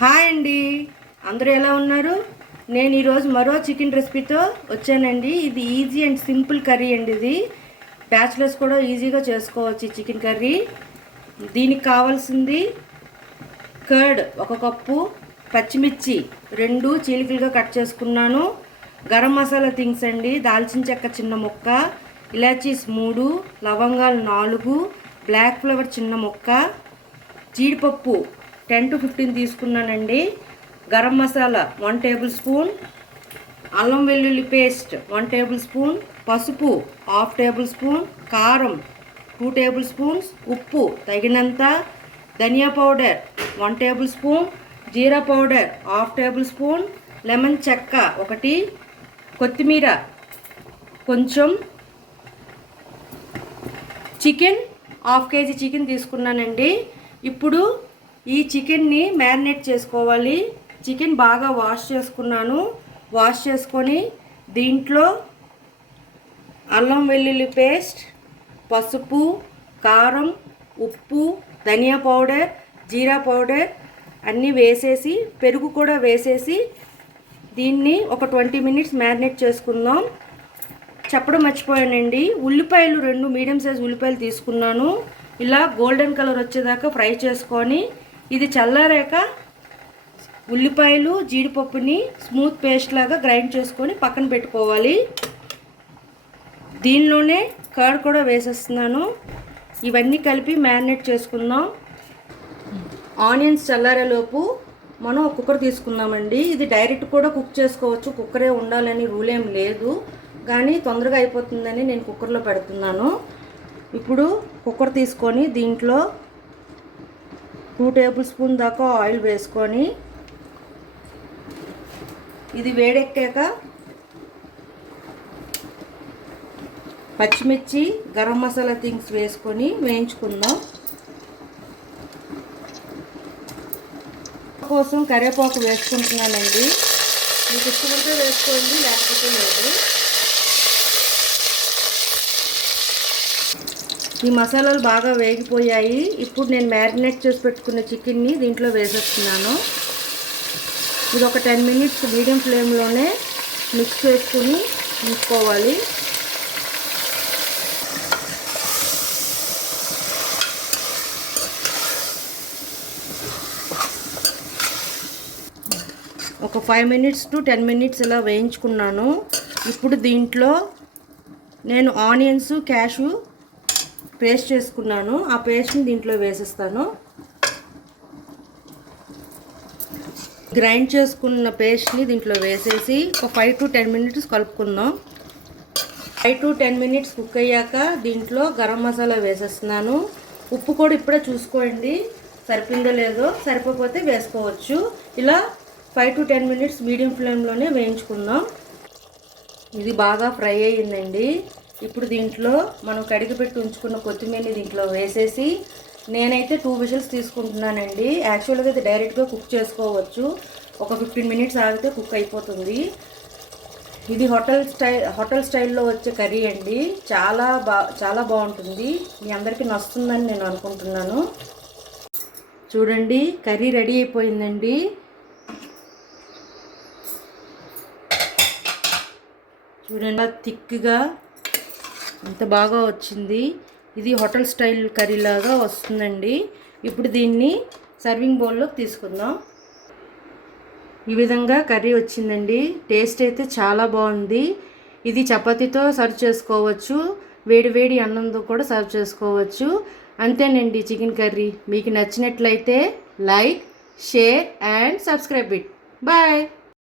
Hi అండి, అందరూ ఎలా ఉన్నారు? నేను ఈరోజు మరో చికెన్ రెసిపీతో వచ్చానండి. ఇది ఈజీ అండ్ సింపుల్ కర్రీ అండి. ఇది బ్యాచిలర్స్ కూడా ఈజీగా చేసుకోవచ్చు ఈ చికెన్ కర్రీ. దీనికి కావాల్సింది కర్డ్ 1 కప్పు, పచ్చిమిర్చి 2 చీలికలుగా కట్ చేసుకున్నాను, గరం మసాలా థింగ్స్ అండి, దాల్చిన చెక్క చిన్న ముక్క, ఇలాచీస్ 3, లవంగాలు 4, బ్లాక్ ఫ్లవర్ చిన్న ముక్క, జీడిపప్పు 10 to 15 తీసుకున్నానండి, గరం మసాలా 1 టేబుల్ స్పూన్, అల్లం వెల్లుల్లి పేస్ట్ 1 టేబుల్ స్పూన్, పసుపు 1/2 టేబుల్ స్పూన్, కారం 2 టేబుల్ స్పూన్స్, ఉప్పు తగినంత, ధనియా పౌడర్ 1 టేబుల్ స్పూన్, జీరా పౌడర్ 1/2 టేబుల్ స్పూన్, లెమన్ చెక్క 1, కొత్తిమీర కొంచెం, చికెన్ 1/2 కేజీ చికెన్ తీసుకున్నానండి. ఇప్పుడు ఈ చికెన్ని మ్యారినేట్ చేసుకోవాలి. చికెన్ బాగా వాష్ చేసుకున్నాను. వాష్ చేసుకొని దీంట్లో అల్లం వెల్లుల్లి పేస్ట్, పసుపు, కారం, ఉప్పు, ధనియా పౌడర్, జీరా పౌడర్ అన్నీ వేసేసి, పెరుగు కూడా వేసేసి దీన్ని ఒక 20 minutes మ్యారినేట్ చేసుకుందాం. చెప్పడం మర్చిపోయానండి, ఉల్లిపాయలు 2 మీడియం సైజ్ ఉల్లిపాయలు తీసుకున్నాను. ఇలా గోల్డెన్ కలర్ వచ్చేదాకా ఫ్రై చేసుకొని, ఇది చల్లారాక ఉల్లిపాయలు జీడిపప్పుని స్మూత్ పేస్ట్ లాగా గ్రైండ్ చేసుకొని పక్కన పెట్టుకోవాలి. దీనిలోనే కర్డ్ కూడా వేసేస్తున్నాను. ఇవన్నీ కలిపి మ్యారినేట్ చేసుకుందాం. ఆనియన్స్ చల్లారేలోపు మనం ఒక కుక్కర్ తీసుకుందామండి. ఇది డైరెక్ట్ కూడా కుక్ చేసుకోవచ్చు, కుక్కరే ఉండాలని రూల్ ఏం లేదు, కానీ తొందరగా అయిపోతుందని నేను కుక్కర్లో పెడుతున్నాను. ఇప్పుడు కుక్కర్ తీసుకొని దీంట్లో 2 టేబుల్ స్పూన్ దాకా ఆయిల్ వేసుకొని, ఇది వేడెక్కాక పచ్చిమిర్చి, గరం మసాలా థింగ్స్ వేసుకొని వేయించుకుందాం. కోసం కరివేపాకు వేసుకుంటున్నానండి. మీకు ఇష్టమైతే వేసుకోండి, లేకపోతే లేదు. ఈ మసాలాలు బాగా వేగిపోయాయి. ఇప్పుడు నేను మ్యారినేట్ చేసి పెట్టుకున్న చికెన్ని దీంట్లో వేసేస్తున్నాను. ఇది ఒక 10 minutes మీడియం ఫ్లేమ్లోనే మిక్స్ చేసుకుని ఉంచుకోవాలి. ఒక 5 minutes to 10 minutes ఇలా వేయించుకున్నాను. ఇప్పుడు దీంట్లో నేను ఆనియన్స్, క్యాషు పేస్ట్ చేసుకున్నాను. ఆ పేస్ట్ని దీంట్లో వేసేస్తాను. గ్రైండ్ చేసుకున్న పేస్ట్ని దీంట్లో వేసేసి ఒక 5 to 10 minutes కలుపుకుందాం. 5 to 10 minutes కుక్ అయ్యాక దీంట్లో గరం మసాలా వేసేస్తున్నాను. ఉప్పు కూడా ఇప్పుడే చూసుకోండి, సరిపోయిందో లేదో, సరిపోతే వేసుకోవచ్చు. ఇలా 5 to 10 minutes మీడియం ఫ్లేమ్లోనే వేయించుకుందాం. ఇది బాగా ఫ్రై అయ్యిందండి. ఇప్పుడు దీంట్లో మనం కడిగి పెట్టి ఉంచుకున్న కొత్తిమీరని దీంట్లో వేసేసి, నేనైతే 2 whistles తీసుకుంటున్నానండి. యాక్చువల్గా ఇది డైరెక్ట్గా కుక్ చేసుకోవచ్చు, ఒక 15 minutes ఆగితే కుక్ అయిపోతుంది. ఇది హోటల్ స్టైల్లో వచ్చే కర్రీ అండి. చాలా బాగుంటుంది. మీ అందరికీ నచ్చుతుందని నేను అనుకుంటున్నాను. చూడండి, కర్రీ రెడీ అయిపోయిందండి. చూడండి, థిక్గా ఎంత బాగా వచ్చింది. ఇది హోటల్ స్టైల్ కర్రీ లాగా వస్తుందండి. ఇప్పుడు దీన్ని సర్వింగ్ బౌల్లోకి తీసుకుందాం. ఈ విధంగా కర్రీ వచ్చిందండి. టేస్ట్ అయితే చాలా బాగుంది. ఇది చపాతీతో సర్వ్ చేసుకోవచ్చు, వేడి వేడి అన్నంతో కూడా సర్వ్ చేసుకోవచ్చు. అంతేనండి చికెన్ కర్రీ. మీకు నచ్చినట్లయితే like, share and subscribe it. Bye.